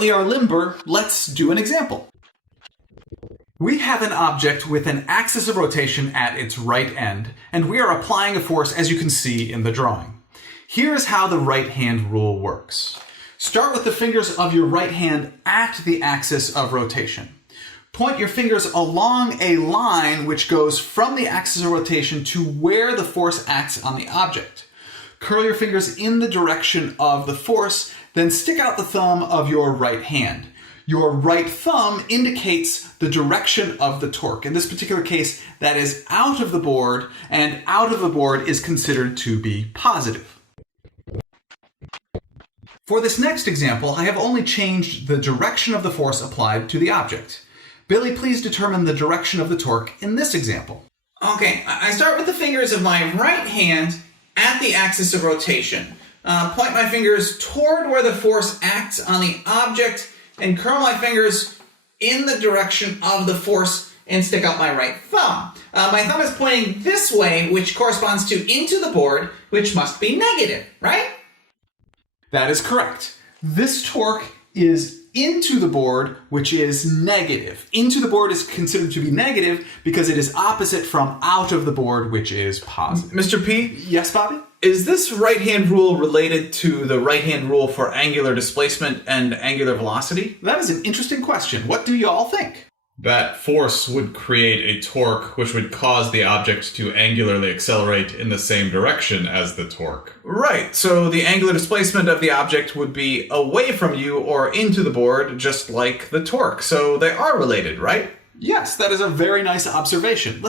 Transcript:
We are limber, let's do an example. We have an object with an axis of rotation at its right end, and we are applying a force as you can see in the drawing. Here is how the right hand rule works. Start with the fingers of your right hand at the axis of rotation. Point your fingers along a line which goes from the axis of rotation to where the force acts on the object. Curl your fingers in the direction of the force, then stick out the thumb of your right hand. Your right thumb indicates the direction of the torque. In this particular case, that is out of the board, and out of the board is considered to be positive. For this next example, I have only changed the direction of the force applied to the object. Billy, please determine the direction of the torque in this example. Okay, I start with the fingers of my right hand at the axis of rotation. Point my fingers toward where the force acts on the object and curl my fingers in the direction of the force and stick out my right thumb. My thumb is pointing this way, which corresponds to into the board, which must be negative, right? That is correct. This torque is into the board, which is negative. Into the board is considered to be negative because it is opposite from out of the board, which is positive. Mr. P? Yes, Bobby? Is this right-hand rule related to the right-hand rule for angular displacement and angular velocity? That is an interesting question. What do you all think? That force would create a torque which would cause the object to angularly accelerate in the same direction as the torque. Right, so the angular displacement of the object would be away from you or into the board, just like the torque. So they are related, right? Yes, that is a very nice observation.